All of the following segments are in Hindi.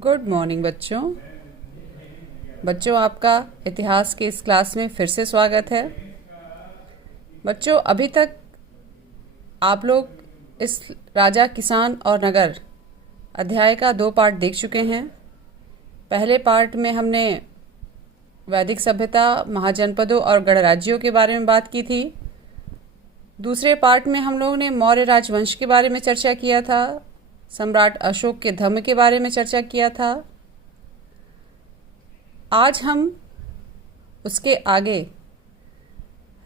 गुड मॉर्निंग बच्चों आपका इतिहास की इस क्लास में फिर से स्वागत है। बच्चों, अभी तक आप लोग इस राजा, किसान और नगर अध्याय का 2 पार्ट देख चुके हैं। पहले पार्ट में हमने वैदिक सभ्यता, महाजनपदों और गणराज्यों के बारे में बात की थी। दूसरे पार्ट में हम लोगों ने मौर्य राजवंश के बारे में चर्चा किया था, सम्राट अशोक के धम्म के बारे में चर्चा किया था। आज हम उसके आगे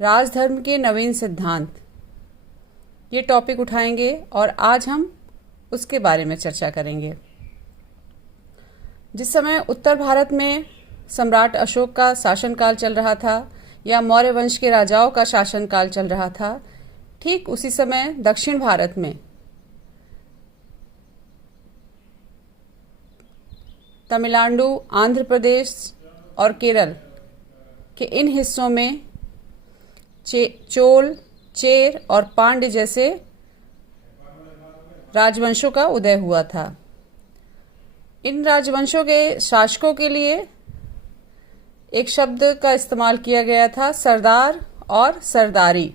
राजधर्म के नवीन सिद्धांत ये टॉपिक उठाएंगे और आज हम उसके बारे में चर्चा करेंगे। जिस समय उत्तर भारत में सम्राट अशोक का शासनकाल चल रहा था या मौर्य वंश के राजाओं का शासनकाल चल रहा था, ठीक उसी समय दक्षिण भारत में तमिलनाडु, आंध्र प्रदेश और केरल के इन हिस्सों में चोल, चेर और पांड्य जैसे राजवंशों का उदय हुआ था। इन राजवंशों के शासकों के लिए एक शब्द का इस्तेमाल किया गया था, सरदार और सरदारी।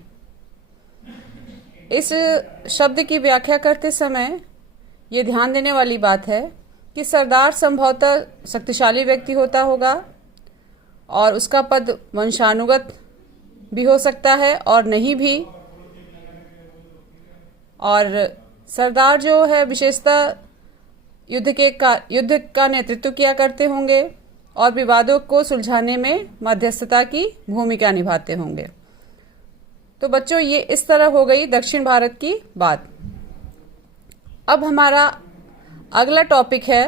इस शब्द की व्याख्या करते समय ये ध्यान देने वाली बात है कि सरदार संभवतः शक्तिशाली व्यक्ति होता होगा और उसका पद वंशानुगत भी हो सकता है और नहीं भी। और सरदार जो है विशेषतः युद्ध का नेतृत्व किया करते होंगे और विवादों को सुलझाने में मध्यस्थता की भूमिका निभाते होंगे। तो बच्चों, ये इस तरह हो गई दक्षिण भारत की बात। अब हमारा अगला टॉपिक है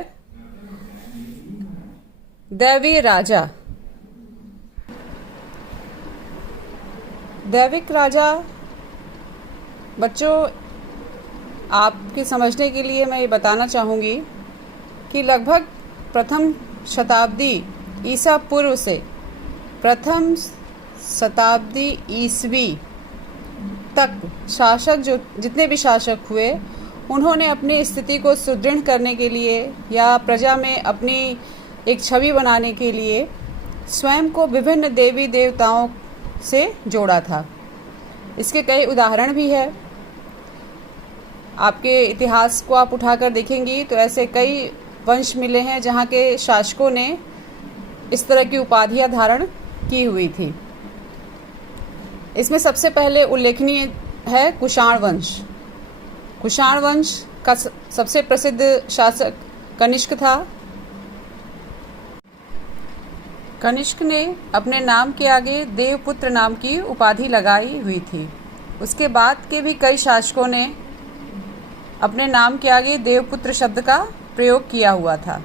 दैवीय राजा। दैविक राजा बच्चों, आपके समझने के लिए मैं ये बताना चाहूँगी कि लगभग प्रथम शताब्दी ईसा पूर्व से प्रथम शताब्दी ईसवी तक जितने भी शासक हुए, उन्होंने अपनी स्थिति को सुदृढ़ करने के लिए या प्रजा में अपनी एक छवि बनाने के लिए स्वयं को विभिन्न देवी देवताओं से जोड़ा था। इसके कई उदाहरण भी है। आपके इतिहास को आप उठाकर देखेंगी तो ऐसे कई वंश मिले हैं जहाँ के शासकों ने इस तरह की उपाधियां धारण की हुई थी। इसमें सबसे पहले उल्लेखनीय है कुषाण वंश। कुषाण वंश का सबसे प्रसिद्ध शासक कनिष्क था। कनिष्क ने अपने नाम के आगे देवपुत्र नाम की उपाधि लगाई हुई थी। उसके बाद के भी कई शासकों ने अपने नाम के आगे देवपुत्र शब्द का प्रयोग किया हुआ था।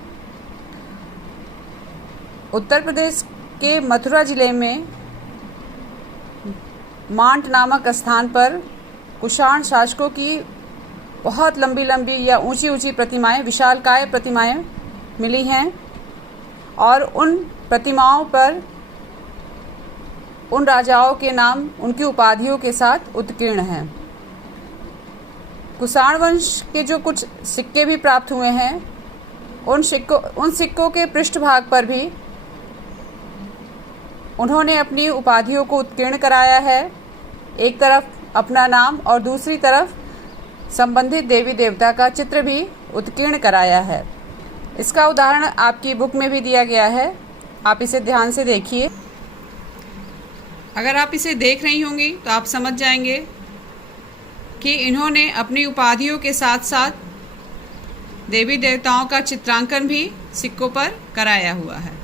उत्तर प्रदेश के मथुरा जिले में मांट नामक स्थान पर कुषाण शासकों की बहुत लंबी लंबी या ऊंची ऊंची प्रतिमाएं, विशालकाय प्रतिमाएं मिली हैं और उन प्रतिमाओं पर उन राजाओं के नाम उनकी उपाधियों के साथ उत्कीर्ण हैं। कुषाण वंश के जो कुछ सिक्के भी प्राप्त हुए हैं, उन सिक्कों के पृष्ठभाग पर भी उन्होंने अपनी उपाधियों को उत्कीर्ण कराया है। एक तरफ अपना नाम और दूसरी तरफ संबंधित देवी देवता का चित्र भी उत्कीर्ण कराया है। इसका उदाहरण आपकी बुक में भी दिया गया है, आप इसे ध्यान से देखिए। अगर आप इसे देख रही होंगी तो आप समझ जाएंगे कि इन्होंने अपनी उपाधियों के साथ साथ देवी देवताओं का चित्रांकन भी सिक्कों पर कराया हुआ है।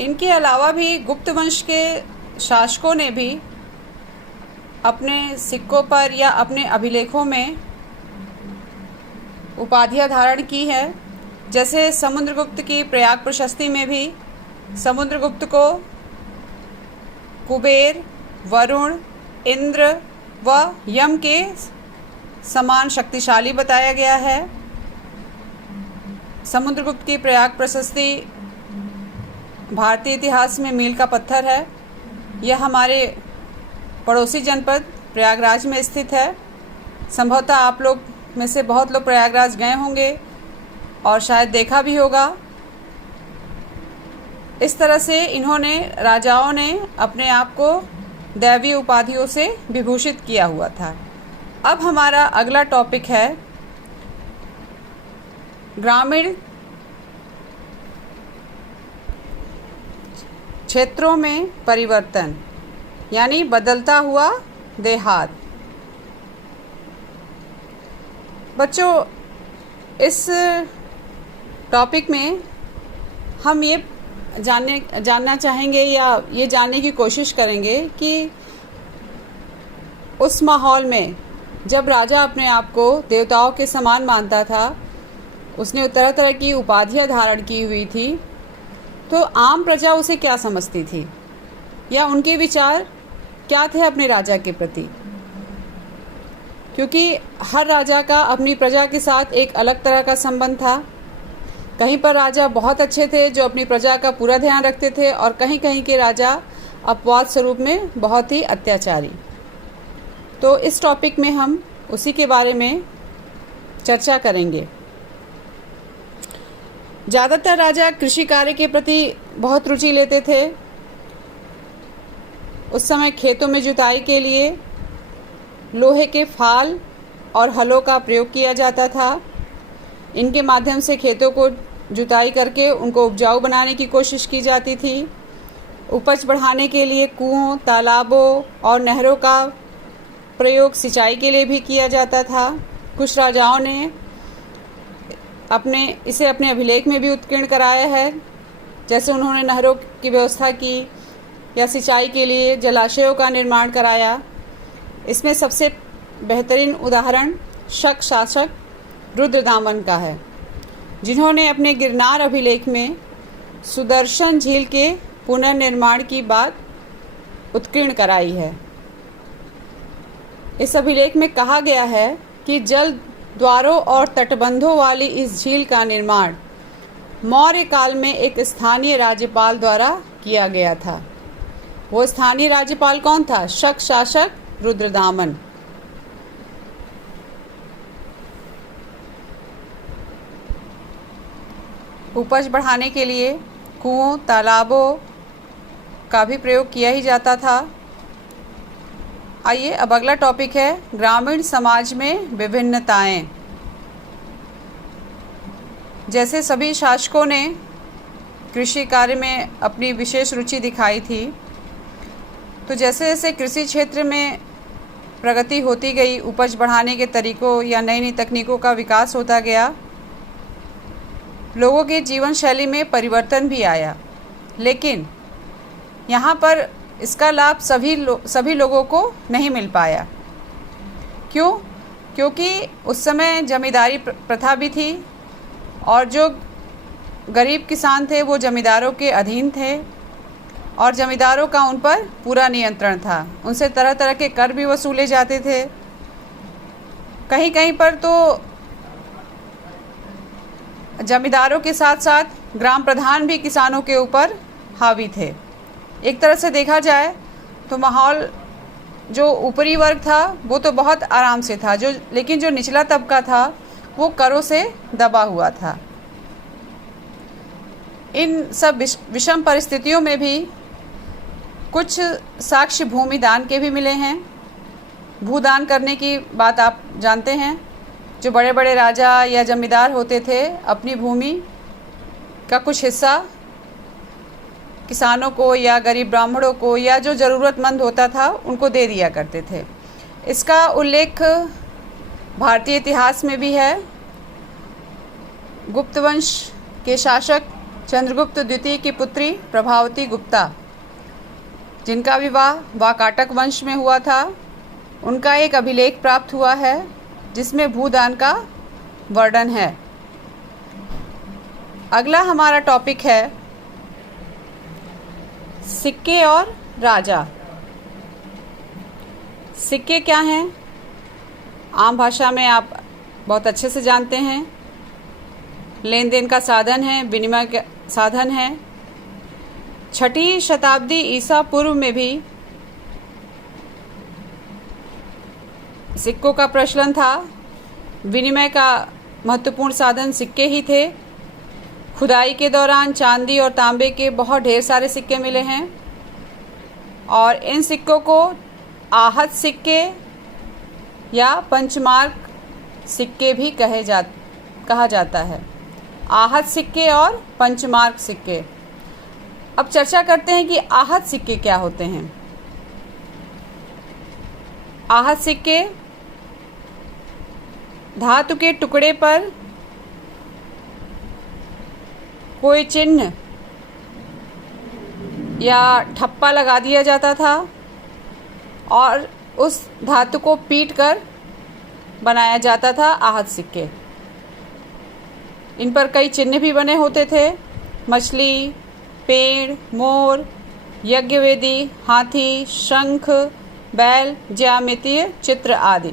इनके अलावा भी गुप्त वंश के शासकों ने भी अपने सिक्कों पर या अपने अभिलेखों में उपाधियां धारण की है। जैसे समुद्रगुप्त की प्रयाग प्रशस्ति में भी समुद्रगुप्त को कुबेर, वरुण, इंद्र व यम के समान शक्तिशाली बताया गया है। समुद्रगुप्त की प्रयाग प्रशस्ति भारतीय इतिहास में मील का पत्थर है। यह हमारे पड़ोसी जनपद प्रयागराज में स्थित है। संभवतः आप लोग में से बहुत लोग प्रयागराज गए होंगे और शायद देखा भी होगा। इस तरह से इन्होंने, राजाओं ने अपने आप को दैवीय उपाधियों से विभूषित किया हुआ था। अब हमारा अगला टॉपिक है ग्रामीण क्षेत्रों में परिवर्तन, यानी बदलता हुआ देहात। बच्चों, इस टॉपिक में हम ये जानना चाहेंगे या ये जानने की कोशिश करेंगे कि उस माहौल में जब राजा अपने आप को देवताओं के समान मानता था, उसने तरह तरह की उपाधियां धारण की हुई थी, तो आम प्रजा उसे क्या समझती थी या उनके विचार क्या थे अपने राजा के प्रति। क्योंकि हर राजा का अपनी प्रजा के साथ एक अलग तरह का संबंध था। कहीं पर राजा बहुत अच्छे थे जो अपनी प्रजा का पूरा ध्यान रखते थे, और कहीं कहीं के राजा अपवाद स्वरूप में बहुत ही अत्याचारी। तो इस टॉपिक में हम उसी के बारे में चर्चा करेंगे। ज़्यादातर राजा कृषि कार्य के प्रति बहुत रुचि लेते थे। उस समय खेतों में जुताई के लिए लोहे के फाल और हलों का प्रयोग किया जाता था। इनके माध्यम से खेतों को जुताई करके उनको उपजाऊ बनाने की कोशिश की जाती थी। उपज बढ़ाने के लिए कुओं, तालाबों और नहरों का प्रयोग सिंचाई के लिए भी किया जाता था। कुछ राजाओं ने इसे अपने अभिलेख में भी उत्कीर्ण कराया है, जैसे उन्होंने नहरों की व्यवस्था की या सिंचाई के लिए जलाशयों का निर्माण कराया। इसमें सबसे बेहतरीन उदाहरण शक शासक रुद्रदामन का है, जिन्होंने अपने गिरनार अभिलेख में सुदर्शन झील के पुनर्निर्माण की बात उत्कीर्ण कराई है। इस अभिलेख में कहा गया है कि जल द्वारों और तटबंधों वाली इस झील का निर्माण मौर्य काल में एक स्थानीय राज्यपाल द्वारा किया गया था। वो स्थानीय राज्यपाल कौन था? शक शासक रुद्रदामन। उपज बढ़ाने के लिए कुओं, तालाबों का भी प्रयोग किया ही जाता था। आइए अब अगला टॉपिक है ग्रामीण समाज में विभिन्नताएं। जैसे सभी शासकों ने कृषि कार्य में अपनी विशेष रुचि दिखाई थी, तो जैसे जैसे कृषि क्षेत्र में प्रगति होती गई, उपज बढ़ाने के तरीकों या नई नई तकनीकों का विकास होता गया, लोगों के जीवन शैली में परिवर्तन भी आया। लेकिन यहाँ पर इसका लाभ सभी लोगों को नहीं मिल पाया। क्यों? क्योंकि उस समय जमींदारी प्रथा भी थी, और जो गरीब किसान थे वो जमींदारों के अधीन थे, और जमींदारों का उन पर पूरा नियंत्रण था। उनसे तरह तरह के कर भी वसूले जाते थे। कहीं कहीं पर तो जमींदारों के साथ साथ ग्राम प्रधान भी किसानों के ऊपर हावी थे। एक तरह से देखा जाए तो माहौल, जो ऊपरी वर्ग था वो तो बहुत आराम से था, लेकिन जो निचला तबका था वो करों से दबा हुआ था। इन सब विषम परिस्थितियों में भी कुछ साक्ष्य भूमि दान के भी मिले हैं। भूदान करने की बात आप जानते हैं। जो बड़े बड़े राजा या जमींदार होते थे, अपनी भूमि का कुछ हिस्सा किसानों को या गरीब ब्राह्मणों को या जो ज़रूरतमंद होता था उनको दे दिया करते थे। इसका उल्लेख भारतीय इतिहास में भी है। गुप्त वंश के शासक चंद्रगुप्त द्वितीय की पुत्री प्रभावती गुप्ता, जिनका विवाह वाकाटक वंश में हुआ था, उनका एक अभिलेख प्राप्त हुआ है जिसमें भूदान का वर्णन है। अगला हमारा टॉपिक है सिक्के और राजा। सिक्के क्या हैं? आम भाषा में आप बहुत अच्छे से जानते हैं। लेन देन का साधन है, विनिमय का साधन है। 6वीं शताब्दी ईसा पूर्व में भी सिक्कों का प्रचलन था। विनिमय का महत्वपूर्ण साधन सिक्के ही थे। खुदाई के दौरान चांदी और तांबे के बहुत ढेर सारे सिक्के मिले हैं और इन सिक्कों को आहत सिक्के या पंचमार्क सिक्के भी कहा जाता है। आहत सिक्के और पंचमार्क सिक्के। अब चर्चा करते हैं कि आहत सिक्के क्या होते हैं। आहत सिक्के धातु के टुकड़े पर कोई चिन्ह या ठप्पा लगा दिया जाता था और उस धातु को पीट कर बनाया जाता था आहत सिक्के। इन पर कई चिन्ह भी बने होते थे, मछली, पेड़, मोर, यज्ञवेदी, हाथी, शंख, बैल, ज्यामितीय चित्र आदि।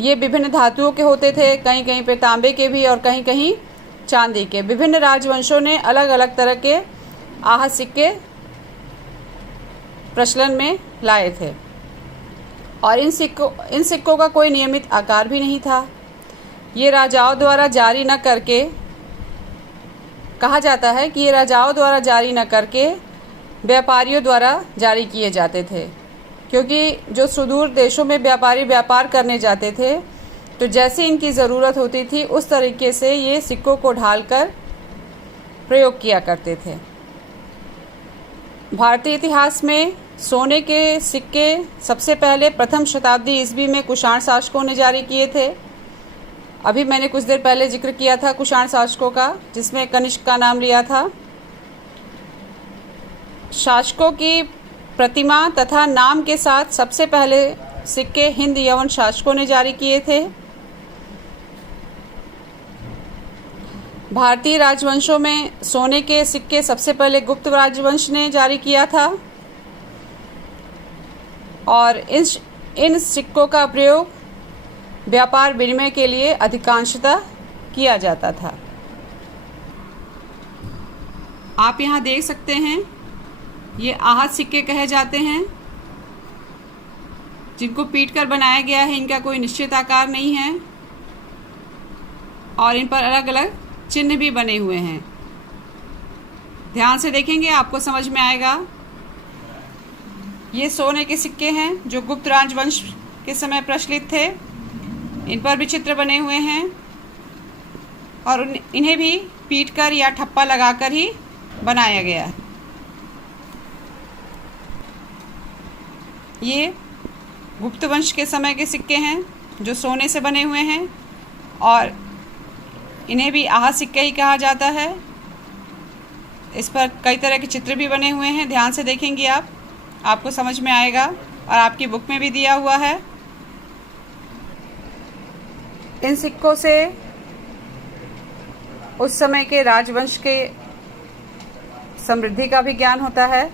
ये विभिन्न धातुओं के होते थे, कहीं कहीं पे तांबे के भी और कहीं कहीं चांदी के। विभिन्न राजवंशों ने अलग अलग तरह के आहत सिक्के प्रचलन में लाए थे और इन सिक्कों का कोई नियमित आकार भी नहीं था। ये राजाओं द्वारा जारी न करके कहा जाता है कि ये राजाओं द्वारा जारी न करके व्यापारियों द्वारा जारी किए जाते थे, क्योंकि जो सुदूर देशों में व्यापारी व्यापार करने जाते थे तो जैसे इनकी ज़रूरत होती थी उस तरीके से ये सिक्कों को ढालकर प्रयोग किया करते थे। भारतीय इतिहास में सोने के सिक्के सबसे पहले प्रथम शताब्दी ईस्वी में कुषाण शासकों ने जारी किए थे। अभी मैंने कुछ देर पहले जिक्र किया था कुषाण शासकों का, जिसमें कनिष्क का नाम लिया था। शासकों की प्रतिमा तथा नाम के साथ सबसे पहले सिक्के हिंद यवन शासकों ने जारी किए थे। भारतीय राजवंशों में सोने के सिक्के सबसे पहले गुप्त राजवंश ने जारी किया था और इन सिक्कों का प्रयोग व्यापार विनिमय के लिए अधिकांशतः किया जाता था। आप यहाँ देख सकते हैं, ये आहत सिक्के कहे जाते हैं, जिनको पीट कर बनाया गया है। इनका कोई निश्चित आकार नहीं है और इन पर अलग अलग चिन्ह भी बने हुए हैं। ध्यान से देखेंगे आपको समझ में आएगा। ये सोने के सिक्के हैं जो गुप्त राजवंश के समय प्रचलित थे। इन पर भी चित्र बने हुए हैं और इन्हें भी पीट कर या ठप्पा लगाकर ही बनाया गया है। ये गुप्त वंश के समय के सिक्के हैं जो सोने से बने हुए हैं और इन्हें भी आहत सिक्के ही कहा जाता है। इस पर कई तरह के चित्र भी बने हुए हैं। ध्यान से देखेंगे आपको समझ में आएगा और आपकी बुक में भी दिया हुआ है। इन सिक्कों से उस समय के राजवंश के समृद्धि का भी ज्ञान होता है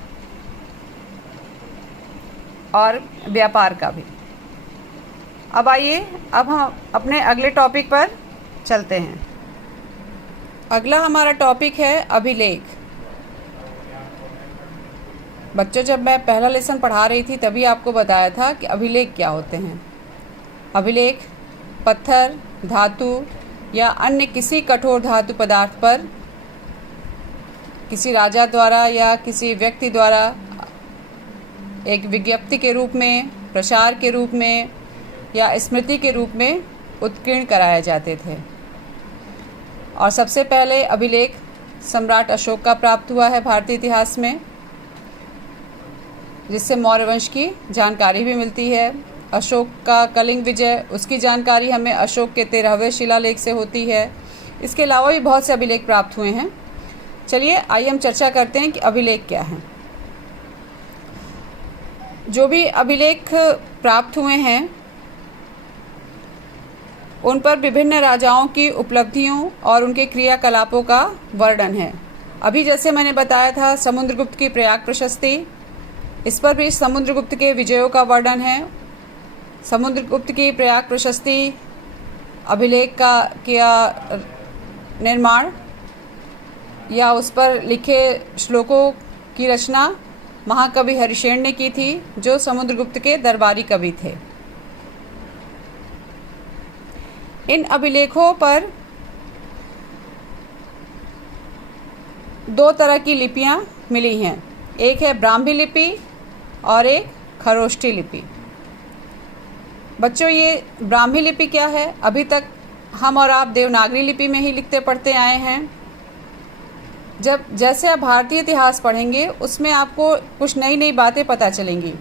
और व्यापार का भी। अब आइए, अब हम अपने अगले टॉपिक पर चलते हैं। अगला हमारा टॉपिक है अभिलेख। बच्चों, जब मैं पहला लेसन पढ़ा रही थी तभी आपको बताया था कि अभिलेख क्या होते हैं। अभिलेख पत्थर, धातु या अन्य किसी कठोर धातु पदार्थ पर किसी राजा द्वारा या किसी व्यक्ति द्वारा एक विज्ञप्ति के रूप में, प्रसार के रूप में या स्मृति के रूप में उत्कीर्ण कराए जाते थे। और सबसे पहले अभिलेख सम्राट अशोक का प्राप्त हुआ है भारतीय इतिहास में, जिससे मौर्य वंश की जानकारी भी मिलती है। अशोक का कलिंग विजय, उसकी जानकारी हमें अशोक के 13वें शिलालेख से होती है। इसके अलावा भी बहुत से अभिलेख प्राप्त हुए हैं। चलिए आइए हम चर्चा करते हैं कि अभिलेख क्या है। जो भी अभिलेख प्राप्त हुए हैं उन पर विभिन्न राजाओं की उपलब्धियों और उनके क्रियाकलापों का वर्णन है। अभी जैसे मैंने बताया था समुद्रगुप्त की प्रयाग प्रशस्ति, इस पर भी समुद्रगुप्त के विजयों का वर्णन है। समुद्रगुप्त की प्रयाग प्रशस्ति अभिलेख का किया निर्माण या उस पर लिखे श्लोकों की रचना महाकवि हरिशेन ने की थी, जो समुद्रगुप्त के दरबारी कवि थे। इन अभिलेखों पर दो तरह की लिपियां मिली हैं, एक है ब्राह्मी लिपि और एक खरोष्ठी लिपि। बच्चों, ये ब्राह्मी लिपि क्या है? अभी तक हम और आप देवनागरी लिपि में ही लिखते पढ़ते आए हैं। जैसे आप भारतीय इतिहास पढ़ेंगे उसमें आपको कुछ नई नई बातें पता चलेंगी।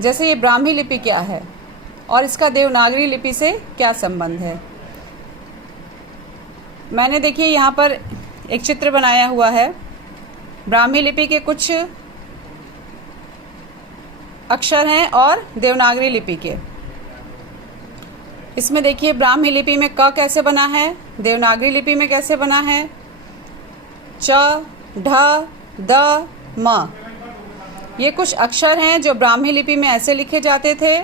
जैसे ये ब्राह्मी लिपि क्या है और इसका देवनागरी लिपि से क्या संबंध है। मैंने देखिए यहाँ पर एक चित्र बनाया हुआ है ब्राह्मी लिपि के कुछ अक्षर हैं और देवनागरी लिपि के। इसमें देखिए ब्राह्मी लिपि में क कैसे बना है, देवनागरी लिपि में कैसे बना है, च, ढ, द, म। ये कुछ अक्षर हैं जो ब्राह्मी लिपि में ऐसे लिखे जाते थे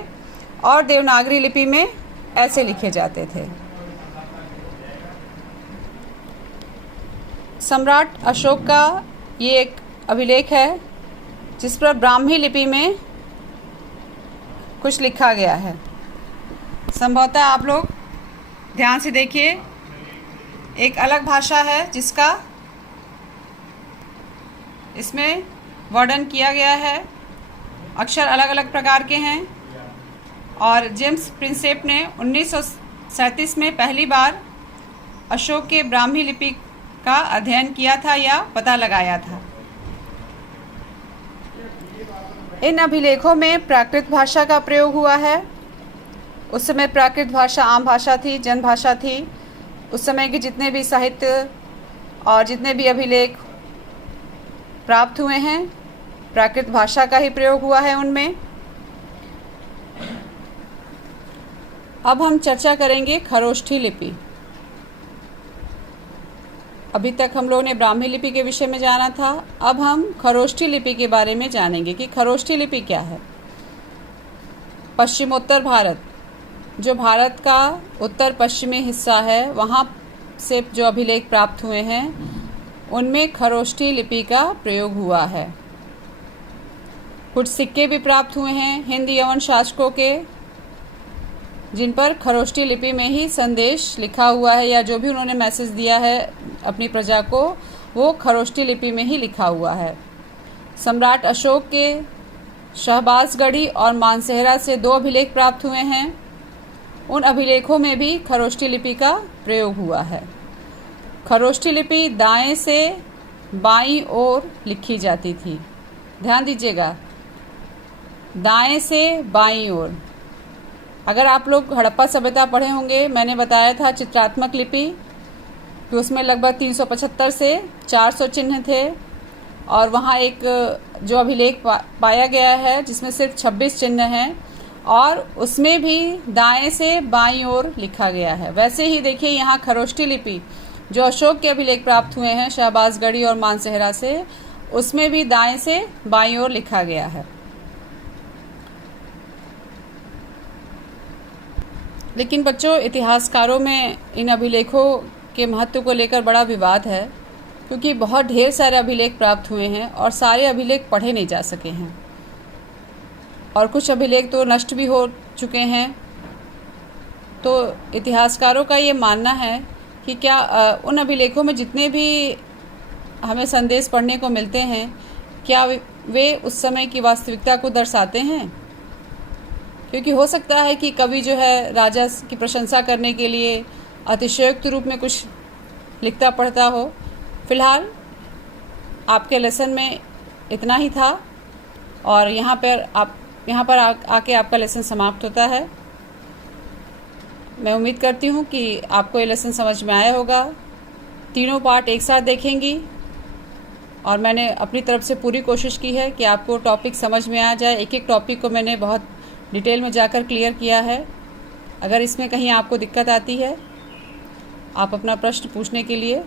और देवनागरी लिपि में ऐसे लिखे जाते थे। सम्राट अशोक का ये एक अभिलेख है जिस पर ब्राह्मी लिपि में कुछ लिखा गया है। संभवतः आप लोग ध्यान से देखिए, एक अलग भाषा है जिसका इसमें वर्णन किया गया है। अक्षर अलग अलग प्रकार के हैं और जेम्स प्रिंसेप ने 1937 में पहली बार अशोक के ब्राह्मी लिपि का अध्ययन किया था या पता लगाया था। इन अभिलेखों में प्राकृत भाषा का प्रयोग हुआ है। उस समय प्राकृत भाषा आम भाषा थी, जन भाषा थी। उस समय के जितने भी साहित्य और जितने भी अभिलेख प्राप्त हुए हैं प्राकृत भाषा का ही प्रयोग हुआ है उनमें। अब हम चर्चा करेंगे खरोष्ठी लिपि। अभी तक हम लोगों ने ब्राह्मी लिपि के विषय में जाना था, अब हम खरोष्ठी लिपि के बारे में जानेंगे कि खरोष्ठी लिपि क्या है। पश्चिमोत्तर भारत, जो भारत का उत्तर पश्चिमी हिस्सा है, वहाँ से जो अभिलेख प्राप्त हुए हैं उनमें खरोष्ठी लिपि का प्रयोग हुआ है। कुछ सिक्के भी प्राप्त हुए हैं हिंद यवन शासकों के, जिन पर खरोष्ठी लिपि में ही संदेश लिखा हुआ है या जो भी उन्होंने मैसेज दिया है अपनी प्रजा को, वो खरोष्ठी लिपि में ही लिखा हुआ है। सम्राट अशोक के शहबाजगढ़ी और मानसेहरा से दो अभिलेख प्राप्त हुए हैं। उन अभिलेखों में भी खरोष्ठी लिपि का प्रयोग हुआ है। खरोष्ठी लिपि दाएं से बाईं ओर लिखी जाती थी। ध्यान दीजिएगा, दाएं से बाईं ओर। अगर आप लोग हड़प्पा सभ्यता पढ़े होंगे, मैंने बताया था चित्रात्मक लिपि कि उसमें लगभग 375 से 400 चिन्ह थे और वहाँ एक जो अभिलेख पाया गया है जिसमें सिर्फ 26 चिन्ह हैं और उसमें भी दाएं से बाईं ओर लिखा गया है। वैसे ही देखिए यहाँ खरोष्ठी लिपि जो अशोक के अभिलेख प्राप्त हुए हैं शहबाजगढ़ी और मानसेहरा से, उसमें भी दाएं से बाईं ओर लिखा गया है। लेकिन बच्चों, इतिहासकारों में इन अभिलेखों के महत्व को लेकर बड़ा विवाद है, क्योंकि बहुत ढेर सारे अभिलेख प्राप्त हुए हैं और सारे अभिलेख पढ़े नहीं जा सके हैं और कुछ अभिलेख तो नष्ट भी हो चुके हैं। तो इतिहासकारों का ये मानना है कि क्या उन अभिलेखों में जितने भी हमें संदेश पढ़ने को मिलते हैं, क्या वे उस समय की वास्तविकता को दर्शाते हैं? क्योंकि हो सकता है कि कवि जो है राजा की प्रशंसा करने के लिए अतिशयोक्त रूप में कुछ लिखता पढ़ता हो। फिलहाल आपके लेसन में इतना ही था और यहाँ पर आके आपका लेसन समाप्त होता है। मैं उम्मीद करती हूँ कि आपको ये लेसन समझ में आया होगा। तीनों पार्ट एक साथ देखेंगी और मैंने अपनी तरफ से पूरी कोशिश की है कि आपको टॉपिक समझ में आ जाए। एक एक टॉपिक को मैंने बहुत डिटेल में जाकर क्लियर किया है। अगर इसमें कहीं आपको दिक्कत आती है, आप अपना प्रश्न पूछने के लिए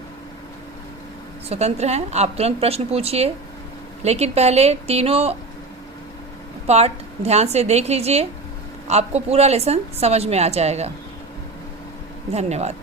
स्वतंत्र हैं, आप तुरंत प्रश्न पूछिए। लेकिन पहले तीनों पार्ट ध्यान से देख लीजिए, आपको पूरा लेसन समझ में आ जाएगा। धन्यवाद।